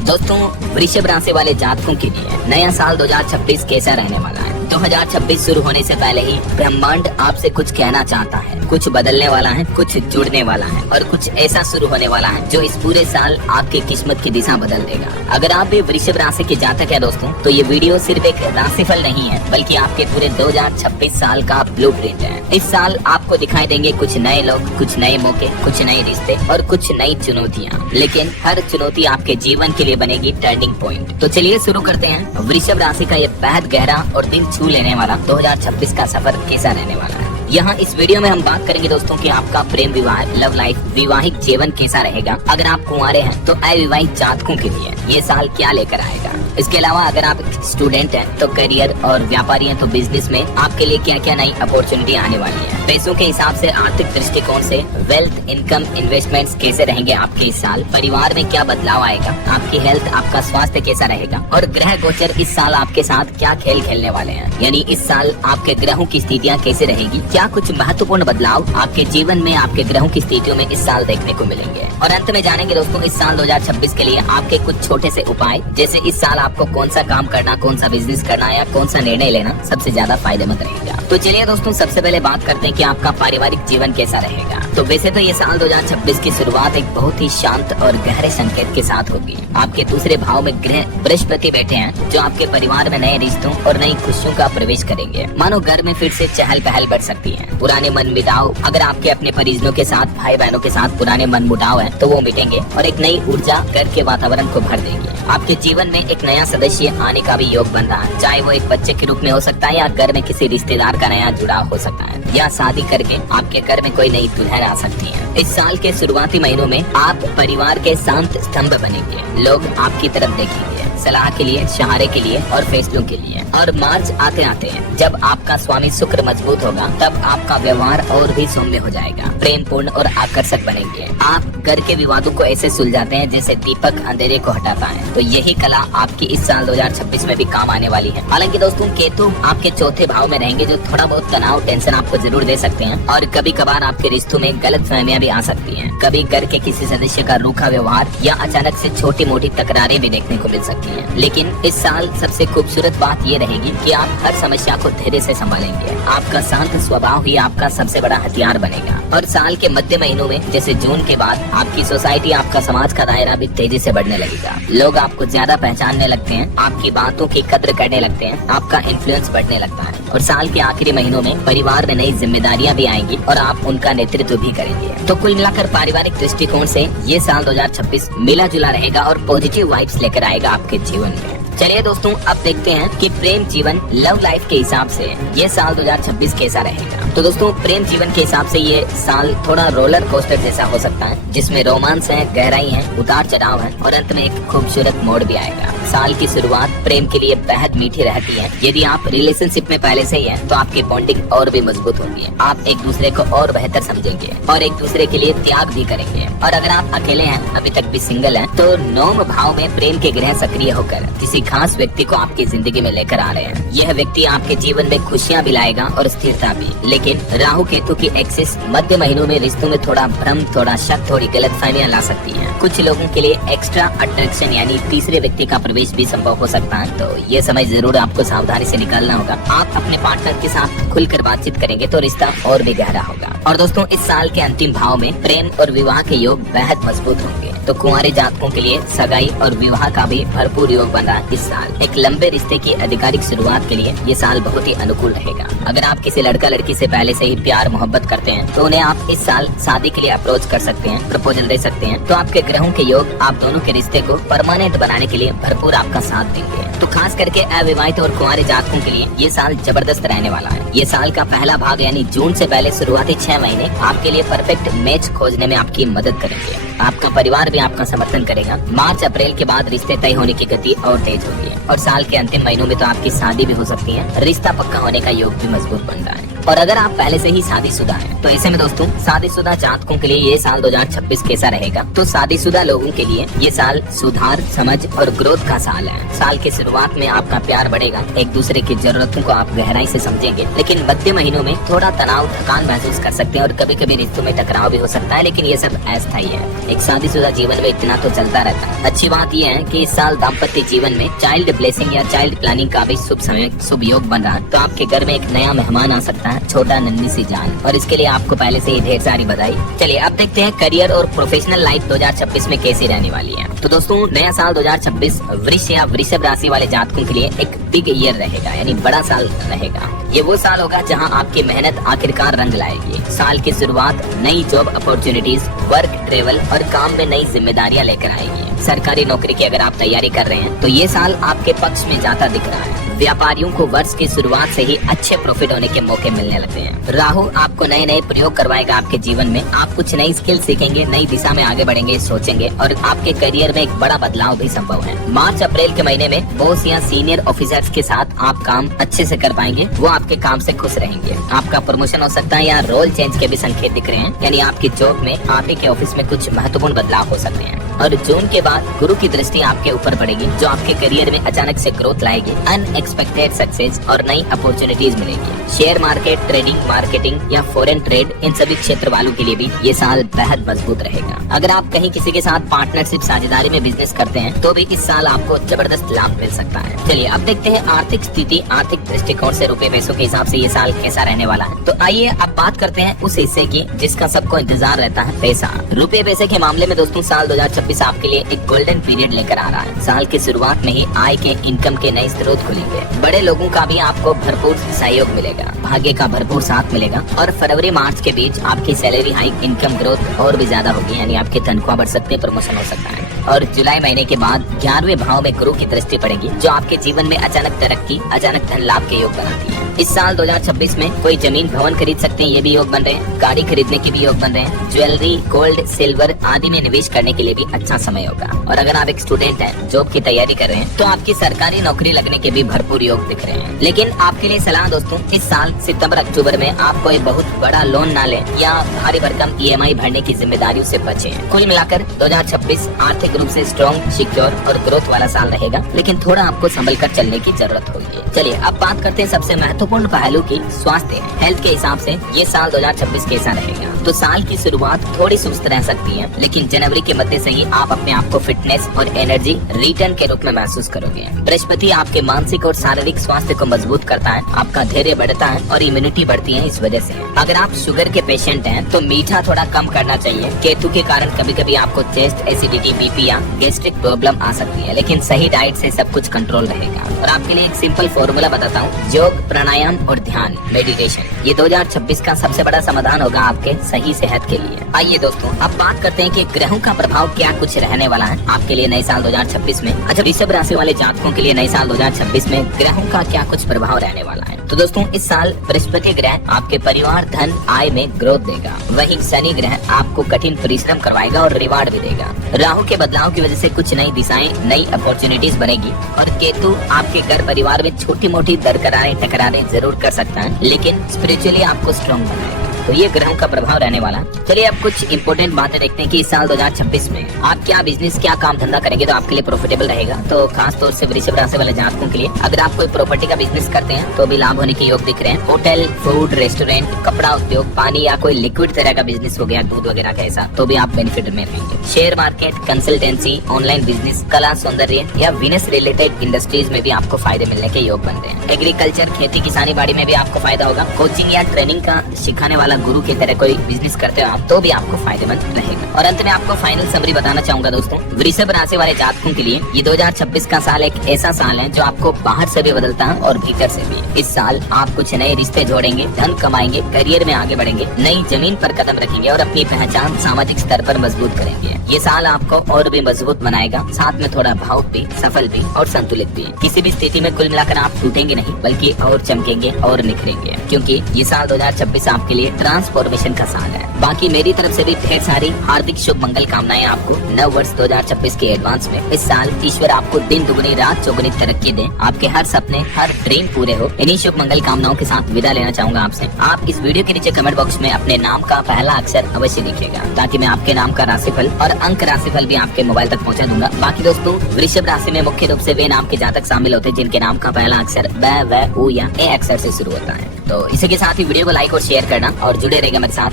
दोस्तों, वृषभ राशि वाले जातकों के लिए नया साल 2026 कैसा रहने वाला है। 2026 शुरू होने से पहले ही ब्रह्मांड आपसे कुछ कहना चाहता है। कुछ बदलने वाला है, कुछ जुड़ने वाला है और कुछ ऐसा शुरू होने वाला है जो इस पूरे साल आपकी किस्मत की दिशा बदल देगा। अगर आप भी वृषभ राशि के जातक हैं दोस्तों, तो ये वीडियो सिर्फ एक राशिफल नहीं है, बल्कि आपके पूरे 2026 साल का ब्लूप्रिंट है। इस साल आपको दिखाई देंगे कुछ नए लोग, कुछ नए मौके, कुछ नए रिश्ते और कुछ नई चुनौतियाँ। लेकिन हर चुनौती आपके जीवन के लिए बनेगी टर्निंग पॉइंट। तो चलिए शुरू करते हैं। वृषभ राशि का ये बेहद गहरा और दिल छू लेने वाला 2026 का सफर कैसा रहने वाला है। यहाँ इस वीडियो में हम बात करेंगे दोस्तों कि आपका प्रेम विवाह, लव लाइफ, विवाहिक जीवन कैसा रहेगा। अगर आप कुंवारे हैं तो अविवाहित जातकों के लिए ये साल क्या लेकर आएगा। इसके अलावा अगर आप स्टूडेंट हैं तो करियर, और व्यापारी हैं तो बिजनेस में आपके लिए क्या क्या नई अपॉर्चुनिटी आने वाली है। पैसों के हिसाब से, आर्थिक दृष्टिकोण से वेल्थ, इनकम, इन्वेस्टमेंट्स कैसे रहेंगे आपके इस साल। परिवार में क्या बदलाव आएगा, आपकी हेल्थ, आपका स्वास्थ्य कैसा रहेगा और ग्रह गोचर इस साल आपके साथ क्या खेल खेलने वाले हैं। यानी इस साल आपके ग्रहों की स्थितियाँ कैसे रहेगी, क्या कुछ महत्वपूर्ण बदलाव आपके जीवन में आपके ग्रहों की स्थितियों में इस साल देखने को मिलेंगे। और अंत में जानेंगे दोस्तों इस साल 2026 के लिए आपके कुछ छोटे से उपाय, जैसे इस साल आपको कौन सा काम करना, कौन सा बिजनेस करना या कौन सा निर्णय लेना सबसे ज्यादा फायदेमंद रहेगा। तो चलिए दोस्तों, सबसे पहले बात करते हैं कि आपका पारिवारिक जीवन कैसा रहेगा। तो वैसे तो ये साल 2026 की शुरुआत एक बहुत ही शांत और गहरे संकेत के साथ होगी। आपके दूसरे भाव में ग्रह बृहस्पति बैठे हैं, जो आपके परिवार में नए रिश्तों और नई खुशियों का प्रवेश करेंगे। मानो घर में फिर से चहल पहल बढ़ सकती है। पुराने मन मुटाव, अगर आपके अपने परिजनों के साथ, भाई बहनों के साथ पुराने मन मुटाव है तो वो मिटेंगे और एक नई ऊर्जा घर के वातावरण को भर देंगे। आपके जीवन में एक नया सदस्य आने का भी योग बन रहा है, चाहे वो एक बच्चे के रूप में हो सकता है या घर में किसी रिश्तेदार का नया जुड़ाव हो सकता है, या शादी करके आपके घर में कोई नई दुल्हन आ सकती है। इस साल के शुरुआती महीनों में आप परिवार के शांत स्तंभ बनेंगे। लोग आपकी तरफ देखेंगे सलाह के लिए, सहारे के लिए और फैसलों के लिए। और मार्च आते आते हैं जब आपका स्वामी शुक्र मजबूत होगा, तब आपका व्यवहार और भी सौम्य हो जाएगा, प्रेम पूर्ण और आकर्षक बनेंगे। आप घर के विवादों को ऐसे सुलझाते हैं जैसे दीपक अंधेरे को हटाता है। तो यही कला आपकी इस साल 2026 में भी काम आने वाली है। हालांकि दोस्तों, केतु आपके चौथे भाव में रहेंगे, जो थोड़ा बहुत तनाव, टेंशन आपको जरूर दे सकते हैं और कभी कभार आपके रिश्तों में गलत फहमियां भी आ सकती हैं। कभी घर के किसी सदस्य का रूखा व्यवहार या अचानक से छोटी मोटी तकरारें भी देखने को मिल सकती हैं। लेकिन इस साल सबसे खूबसूरत बात ये रहेगी कि आप हर समस्या को धैर्य से संभालेंगे। आपका शांत स्वभाव ही आपका सबसे बड़ा हथियार बनेगा। और साल के मध्य महीनों में, जैसे जून के बाद, आपकी सोसाइटी, आपका समाज का दायरा भी तेजी से बढ़ने लगेगा। लोग आपको ज्यादा पहचानने लगते हैं, आपकी बातों की कद्र करने लगते हैं, आपका इन्फ्लुएंस बढ़ने लगता है। और साल के आखिरी महीनों में परिवार में नई जिम्मेदारियां भी आएंगी और आप उनका नेतृत्व भी करेंगे। तो कुल मिलाकर पारिवारिक दृष्टिकोण से ये साल 2026 मिला जुला रहेगा और पॉजिटिव वाइब्स लेकर आएगा आपके जीवन में। चलिए दोस्तों, अब देखते हैं कि प्रेम जीवन, लव लाइफ के हिसाब से ये साल 2026 कैसा रहेगा। तो दोस्तों, प्रेम जीवन के हिसाब से ये साल थोड़ा रोलर कोस्टर जैसा हो सकता है, जिसमें रोमांस है, गहराई है, उतार चढ़ाव है और अंत में एक खूबसूरत मोड़ भी आएगा। साल की शुरुआत प्रेम के लिए बेहद मीठी रहती है। यदि आप रिलेशनशिप में पहले से ही हैं, तो आपकी बॉन्डिंग और भी मजबूत होगी। आप एक दूसरे को और बेहतर समझेंगे और एक दूसरे के लिए त्याग भी करेंगे। और अगर आप अकेले हैं, अभी तक भी सिंगल हैं, तो 9 भाव में प्रेम के ग्रह सक्रिय होकर किसी खास व्यक्ति को आपकी जिंदगी में लेकर आ रहे हैं। यह व्यक्ति आपके जीवन में खुशियां भी लाएगा और स्थिरता भी। लेकिन राहु केतु की एक्सिस मध्य महीनों में रिश्तों में थोड़ा भ्रम, थोड़ा शक, थोड़ी गलतफहमियां ला सकती है। कुछ लोगों के लिए एक्स्ट्रा अट्रैक्शन यानी तीसरे व्यक्ति का प्रवेश भी संभव हो सकता है। तो ये समय जरूर आपको सावधानी से निकालना होगा। आप अपने पार्टनर के साथ खुलकर बातचीत करेंगे तो रिश्ता और भी गहरा होगा। और दोस्तों, इस साल के अंतिम भाव में प्रेम और विवाह के योग बेहद मजबूत होंगे। तो कुंवारे जातकों के लिए सगाई और विवाह का भी भरपूर योग बन रहा है इस साल। एक लंबे रिश्ते की आधिकारिक शुरुआत के लिए ये साल बहुत ही अनुकूल रहेगा। अगर आप किसी लड़का लड़की से पहले से ही प्यार मोहब्बत करते हैं, तो उन्हें आप इस साल शादी के लिए अप्रोच कर सकते हैं, प्रपोजल दे सकते हैं। तो आपके ग्रहों के योग आप दोनों के रिश्ते को परमानेंट बनाने के लिए भरपूर आपका साथ देंगे। तो खास करके अविवाहित और कुंवारे जातकों के लिए ये साल जबरदस्त रहने वाला है। ये साल का पहला भाग यानी जून से पहले शुरुआती 6 महीने आपके लिए परफेक्ट मैच खोजने में आपकी मदद करेंगे। आपका परिवार भी आपका समर्थन करेगा। मार्च अप्रैल के बाद रिश्ते तय होने की गति और तेज होगी और साल के अंतिम महीनों में तो आपकी शादी भी हो सकती है। रिश्ता पक्का होने का योग भी मजबूत बन रहा है। और अगर आप पहले से ही शादीशुदा हैं, तो ऐसे में दोस्तों शादीशुदा जातकों के लिए ये साल 2026 कैसा रहेगा? तो शादीशुदा लोगों के लिए ये साल सुधार, समझ और ग्रोथ का साल है। साल के शुरुआत में आपका प्यार बढ़ेगा, एक दूसरे की जरूरतों को आप गहराई से समझेंगे, लेकिन मध्य महीनों में थोड़ा तनाव, थकान महसूस कर सकते हैं और कभी कभी रिश्तों में टकराव भी हो सकता है, लेकिन ये सब अस्थायी है। एक शादीशुदा जीवन में इतना तो चलता रहता है। अच्छी बात यह है कि इस साल दाम्पत्य जीवन में चाइल्ड ब्लेसिंग या चाइल्ड प्लानिंग का भी शुभ योग बन रहा है। तो आपके घर में एक नया मेहमान आ सकता है, छोटा नन्ही सी जान, और इसके लिए आपको पहले से ही ढेर सारी बधाई। चलिए अब देखते हैं करियर और प्रोफेशनल लाइफ 2026 में कैसी रहने वाली है। तो दोस्तों नया साल 2026 वृष या वृषभ राशि वाले जातकों के लिए एक बिग ईयर रहेगा, यानी बड़ा साल रहेगा। ये वो साल होगा जहां आपकी मेहनत आखिरकार रंग लाएगी। साल की शुरुआत नई जॉब अपॉर्चुनिटीज, वर्क, ट्रेवल और काम में नई जिम्मेदारियां लेकर आएगी। सरकारी नौकरी की अगर आप तैयारी कर रहे हैं तो ये साल आपके पक्ष में जाता दिख रहा है। व्यापारियों को वर्ष की शुरुआत से ही अच्छे प्रॉफिट होने के मौके मिलने लगते हैं। राहु आपको नए नए प्रयोग करवाएगा आपके जीवन में। आप कुछ नई स्किल सीखेंगे, नई दिशा में आगे बढ़ेंगे, सोचेंगे, और आपके करियर में एक बड़ा बदलाव भी संभव है। मार्च अप्रैल के महीने में बॉस या सीनियर ऑफिसर्स के साथ आप काम अच्छे से कर पाएंगे, वो आपके काम से खुश रहेंगे। आपका प्रमोशन हो सकता है या रोल चेंज के भी संकेत दिख रहे हैं, यानी आपकी जॉब में, आप ही के ऑफिस में कुछ महत्वपूर्ण बदलाव हो सकते हैं। और जून के बाद गुरु की दृष्टि आपके ऊपर पड़ेगी, जो आपके करियर में अचानक से ग्रोथ लाएगी। अनएक्सपेक्टेड सक्सेस और नई अपॉर्चुनिटीज मिलेगी। शेयर मार्केट, ट्रेडिंग, मार्केटिंग या फॉरेन ट्रेड, इन सभी क्षेत्र वालों के लिए भी ये साल बेहद मजबूत रहेगा। अगर आप कहीं किसी के साथ पार्टनरशिप, साझेदारी में बिजनेस करते हैं तो भी इस साल आपको जबरदस्त लाभ मिल सकता है। चलिए अब देखते हैं आर्थिक स्थिति, आर्थिक दृष्टिकोण से रुपए पैसों के हिसाब से ये साल कैसा रहने वाला है। तो आइए अब बात करते हैं उस हिस्से की जिसका सबको इंतजार रहता है, पैसा। रुपए पैसे के मामले में दोस्तों साल 2026 आपके लिए एक गोल्डन पीरियड लेकर आ रहा है। साल की शुरुआत में ही आय के, इनकम के नए स्रोत खुलेंगे। बड़े लोगों का भी आपको भरपूर सहयोग मिलेगा, भाग्य का भरपूर साथ मिलेगा, और फरवरी मार्च के बीच आपकी सैलरी हाइक, इनकम ग्रोथ और भी ज्यादा होगी, यानी आपकी तनख्वाह बढ़ सकती है, प्रमोशन हो सकता है। और जुलाई महीने के बाद 11वें भाव में गुरु की दृष्टि पड़ेगी, जो आपके जीवन में अचानक तरक्की, अचानक धन लाभ के योग बनाती है। इस साल 2026 में कोई जमीन, भवन खरीद सकते हैं, ये भी योग बन रहे हैं। गाड़ी खरीदने के भी योग बन रहे हैं। ज्वेलरी, गोल्ड, सिल्वर आदि में निवेश करने के लिए भी अच्छा समय होगा। और अगर आप एक स्टूडेंट हैं, जॉब की तैयारी कर रहे हैं, तो आपकी सरकारी नौकरी लगने के भी भरपूर योग दिख रहे हैं। लेकिन आपके लिए सलाह दोस्तों, इस साल सितंबर अक्टूबर में आप कोई बहुत बड़ा लोन ना लें या भारी भरकम EMI भरने की जिम्मेदारियों से बचें। कुल मिलाकर 2026 आर्थिक रूप से स्ट्रॉन्ग, सिक्योर और ग्रोथ वाला साल रहेगा, लेकिन थोड़ा आपको संभल कर चलने की जरूरत होगी। चलिए अब बात करते हैं सबसे महत्वपूर्ण पहलू की, स्वास्थ्य, हेल्थ के हिसाब से ये साल 2026 कैसा रहेगा। तो साल की शुरुआत थोड़ी सुस्त रह सकती है, लेकिन जनवरी के मध्य से ही आप अपने आप को फिटनेस और एनर्जी रिटर्न के रूप में महसूस करोगे। बृहस्पति आपके मानसिक और शारीरिक स्वास्थ्य को मजबूत करता है, आपका धैर्य बढ़ता है और इम्यूनिटी बढ़ती है। इस वजह से अगर आप शुगर के पेशेंट हैं तो मीठा थोड़ा कम करना चाहिए। केतु के कारण कभी कभी आपको चेस्ट, एसिडिटी, BP या गैस्ट्रिक प्रॉब्लम आ सकती है, लेकिन सही डाइट से सब कुछ कंट्रोल रहेगा। और आपके लिए एक सिंपल फॉर्मूला बताता हूँ, योग, प्राणायाम और ध्यान, मेडिटेशन, ये 2026 का सबसे बड़ा समाधान होगा आपके सही सेहत के लिए। आइए दोस्तों अब बात करते हैं कि ग्रहों का प्रभाव क्या कुछ रहने वाला है आपके लिए नए साल 2026 में। अच्छा, वृषभ राशि वाले जातकों के लिए नए साल 2026 में ग्रहों का क्या कुछ प्रभाव रहने वाला है। तो दोस्तों इस साल बृहस्पति ग्रह आपके परिवार, धन, आय में ग्रोथ देगा। वहीं शनि ग्रह आपको कठिन परिश्रम करवाएगा और रिवार्ड भी देगा। राहु के बदलाव की वजह से कुछ नई दिशाएं, नई अपॉर्चुनिटीज बनेगी। और केतु आपके घर परिवार में छोटी मोटी दरकरारें, टकरारें जरूर कर सकता है, लेकिन स्पिरिचुअली आपको स्ट्रॉन्ग बनाएगा। तो ये ग्रहों का प्रभाव रहने वाला। चलिए अब कुछ इंपोर्टेंट बातें देखते हैं कि इस साल 2026 में आप क्या बिजनेस, क्या काम धंधा करेंगे तो आपके लिए प्रॉफिटेबल रहेगा। तो खास तौर से वृषभ राशि वाले जातकों के लिए अगर आप कोई प्रॉपर्टी का बिजनेस करते हैं तो भी लाभ होने के योग दिख रहे हैं। होटल, फूड, रेस्टोरेंट, कपड़ा उद्योग, पानी या कोई लिक्विड तरह का बिजनेस हो गया, दूध वगैरह का ऐसा, तो भी आप बेनिफिट में रहेंगे। Share market, consultancy, online business, कला, सौंदर्य या बिजनेस रिलेटेड इंडस्ट्रीज में भी आपको फायदे मिलने के योग बन रहे हैं। एग्रीकल्चर, खेती, किसानी, बाड़ी में भी आपको फायदा होगा। कोचिंग या ट्रेनिंग का सिखाने वाला गुरु की तरह कोई बिजनेस करते हो आप तो भी आपको फायदेमंद रहेगा। और अंत में आपको फाइनल समरी बताना चाहूंगा दोस्तों, वृषभ राशि वाले जातकों के लिए ये 2026 का साल एक ऐसा साल है जो आपको बाहर से भी बदलता है और भीतर से भी। इस साल आप कुछ नए रिश्ते जोड़ेंगे, धन कमाएंगे, करियर में आगे बढ़ेंगे, नई जमीन पर कदम रखेंगे और अपनी पहचान सामाजिक स्तर पर मजबूत करेंगे। ये साल आपको और भी मजबूत बनाएगा, साथ में थोड़ा भावुक भी, सफल भी और संतुलित भी। किसी भी स्थिति में कुल मिलाकर आप टूटेंगे नहीं, बल्कि और चमकेंगे और निखरेंगे, क्योंकि ये साल 2026 आपके लिए ट्रांसफॉर्मेशन का साल है। बाकी मेरी तरफ से भी ढेर सारी हार्दिक शुभ मंगल कामनाएं आपको नव वर्ष 2026 के एडवांस में। इस साल ईश्वर आपको दिन दुगनी रात चौगुनी तरक्की दे, आपके हर सपने हर ड्रीम पूरे हो। इन्हीं शुभ मंगल कामनाओं के साथ विदा लेना चाहूंगा आपसे। आप इस वीडियो के नीचे कमेंट बॉक्स में अपने नाम का पहला अक्षर अवश्य लिखिएगा, ताकि मैं आपके नाम का राशिफल और अंक राशिफल भी आपके मोबाइल तक पहुंचा दूंगा। बाकी दोस्तों, वृषभ राशि में मुख्य रूप से वे नाम के जातक शामिल होते हैं जिनके नाम का पहला अक्षर ब, व, उ या ए अक्षर से शुरू होता है। तो इसी के साथ ही वीडियो को लाइक और शेयर करना और जुड़े रहेगा मेरे साथ।